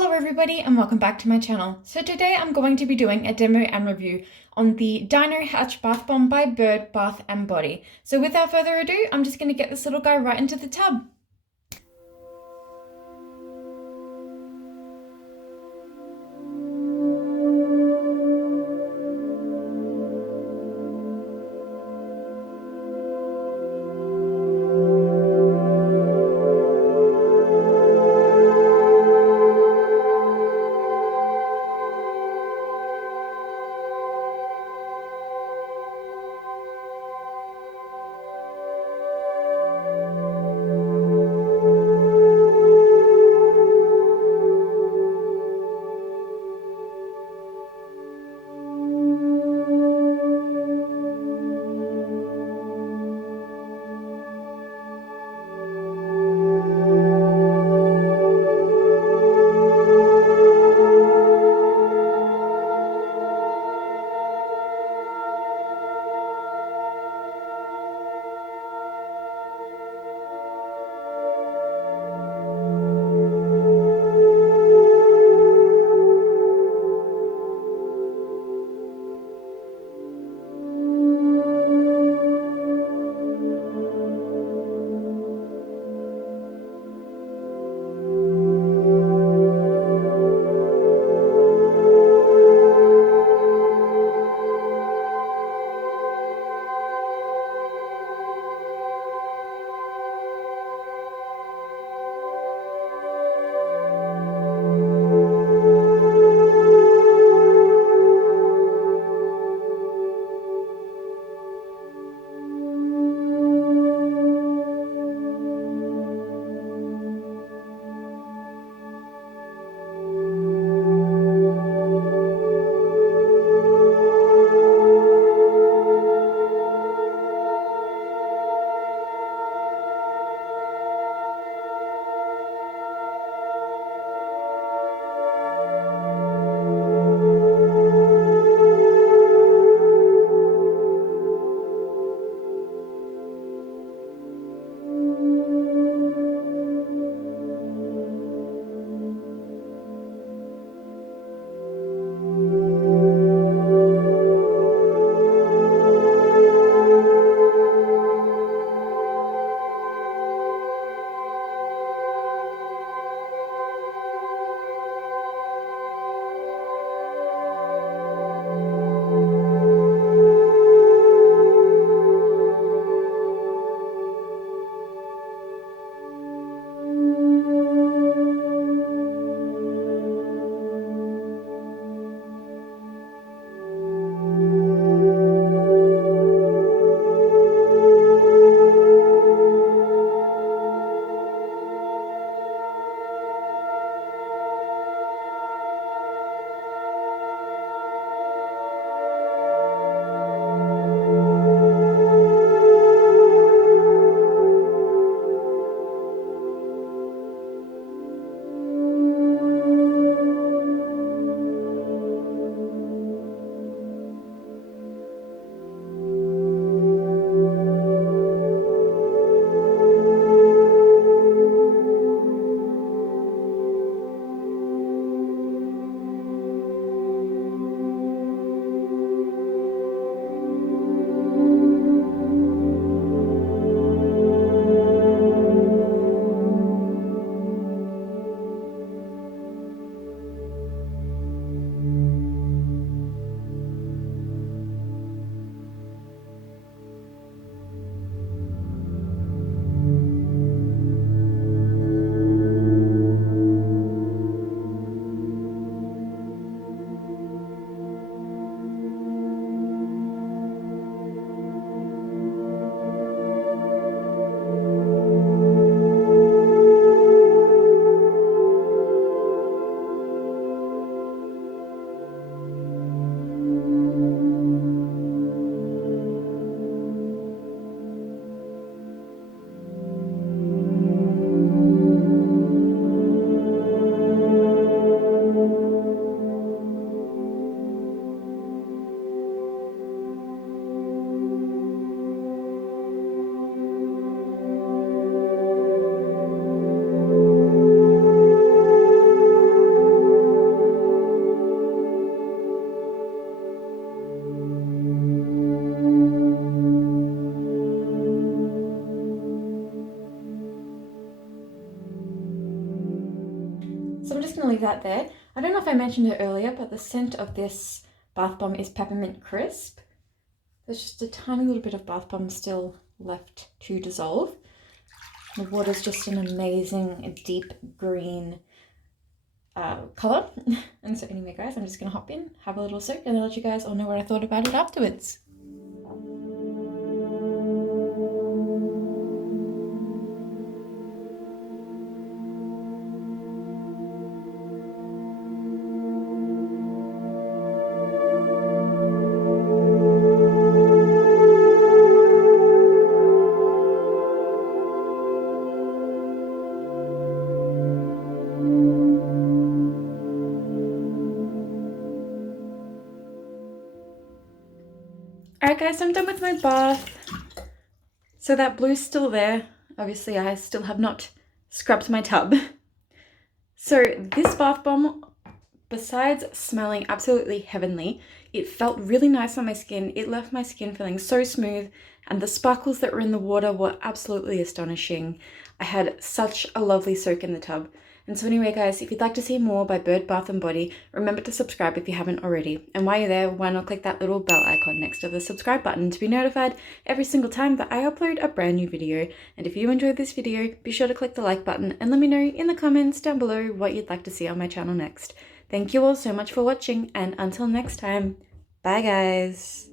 Hello everybody and welcome back to my channel. So today I'm going to be doing a demo and review on the Dino Hatch Bath Bomb by Bird Bath & Body. So without further ado, I'm just going to get this little guy right into the tub. leave that there. I don't know if I mentioned it earlier, but the scent of this bath bomb is peppermint crisp. There's just a tiny little bit of bath bomb still left to dissolve. The water's just an amazing deep green color. And so anyway guys, I'm just gonna hop in, have a little soak, and I'll let you guys all know what I thought about it afterwards. Alright guys, I'm done with my bath. So that blue's still there. Obviously I still have not scrubbed my tub. So this bath bomb, besides smelling absolutely heavenly, it felt really nice on my skin. It left my skin feeling so smooth, and the sparkles that were in the water were absolutely astonishing. I had such a lovely soak in the tub. And so anyway guys, if you'd like to see more by Bird Bath & Body, remember to subscribe if you haven't already. And while you're there, why not click that little bell icon next to the subscribe button to be notified every single time that I upload a brand new video. And if you enjoyed this video, be sure to click the like button and let me know in the comments down below what you'd like to see on my channel next. Thank you all so much for watching, and until next time, bye guys!